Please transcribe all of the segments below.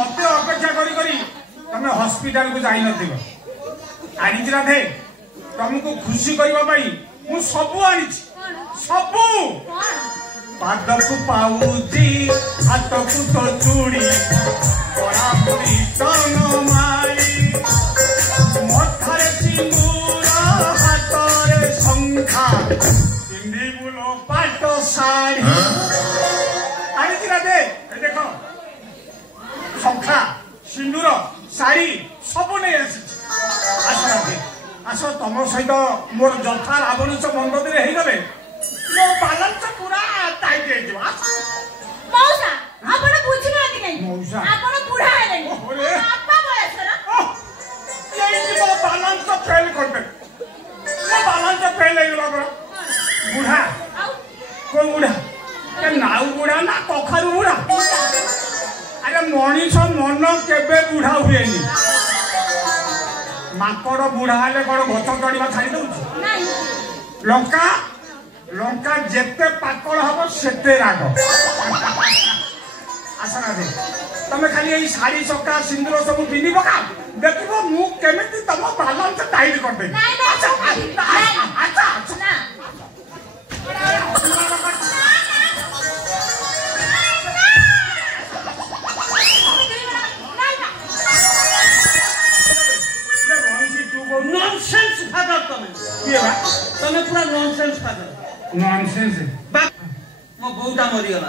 मते अपेक्षा करी करी तमे हॉस्पिटल को जाई नथिबो आनी राधे तुमको खुशी करबा पई मु सब आनी सब पादक पाउजी हाथ को तो चूड़ी बड़ा पुरी तन माई मथारे सिंदूर हाथरे शंखा पिंडी बुलो पाट साड़ी आनी राधे देखो शंखा सिंदूर साड़ी सब नहीं आस राधे आस तुम सहित मोर जथा रावणीच मंदर हो गले मो बालांस पूरा टाइट हो मौसा आपण बुझी ना कि नहीं मौसा आपण बुढ़ा है नहीं ओरे आपा बयस रा ये कि मो बालांस फेल करते मो बालांस फेल हो गला बुढ़ा को बुढ़ा के नाउ बुढ़ा ना कखारु बुढ़ा अरे मनीष मन केबे बुढ़ा हुएनी माकड़ बुढ़ा हेले कौन गछ चढ़ा छाड़ी दौर लंका लंका जेते पाकड़ हम सेते राग आसना दे तमे खाली यही शाड़ी चका सिंदूर सब पिंधि पका देखो मु केमिति तम बालांस टाइट कर दे नॉनसेंस फादर तमे पूरा नॉनसेंस फादर नॉनसेंस मो बौटा मरी गला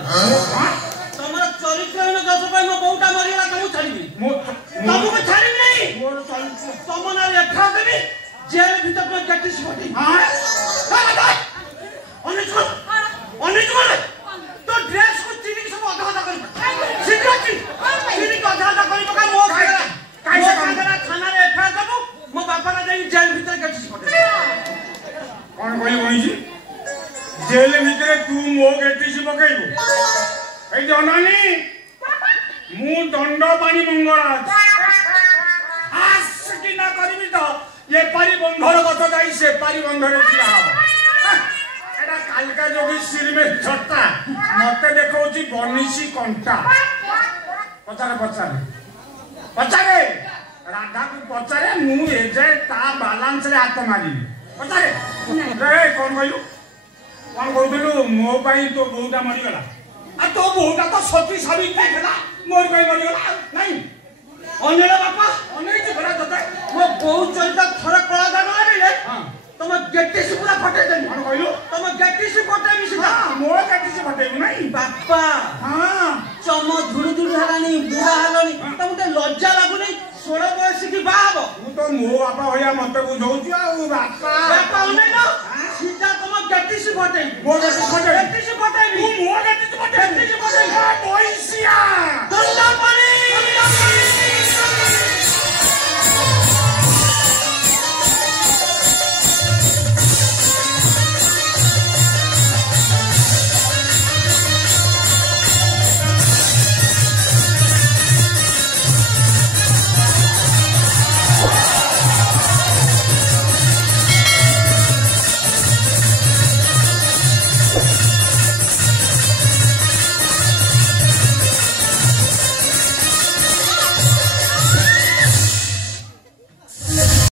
तमरा चरित्रहीन दस पाई मो बौटा मरी गला तुमु छाड़ीबी तुमको छाड़ीबी नहीं मोर चरित्र तुम ना लेखा देबी जेल भीतर को गटिस फटी अनिज तो ड्रेस को चिनी सब आधा आधा कर सिक्योरिटी चिनी को आधा आधा कर पका मो खाना काई से खाना रे एफा दबो मो बापा ना जाई जेल भीतर गटिस फटे कौन कोई होई छी जेल भीतर तू मो गटिस पकाइबो ए जनानी मु दंड पानी मंगला आस की ना करबी तो ये पारी बंधर कत जाई से पारी बंधर छिया एटा कालका जोगी सिर में छत्ता मते देखौची बनिसी कंटा पचारे पचारे पचारे राधा को पचारे मु ए जाय ता बालांस रे हाथ मारी पचारे रे कोन कहलु कोन कहलु मो पाई तो बहुटा मरी गला आ तो बहुटा तो सती सावित्री थला मोर पाई मरी गला नहीं अनेला बापा अनेक जे बड़ा जते मो बहुत चलता थरा कला दान आले हां तुम गेटी से पूरा फटे देनी कोन कहलु तुम गेटी से फटे भी सीधा मोर गेटी से फटे नहीं बापा हां चम धुरु धुरु हलानी बुढ़ा हलानी तुमते लज्जा लागुनी 16 बयस की बाबा मु तो मो बापा होया मते बुझौची आ बापा बापा ओने न सीधा तुम गेटी से फटे मो गेटी से फटे भी तू मो गेटी से फटे गेटी से फटे पैसिया दंडा पानी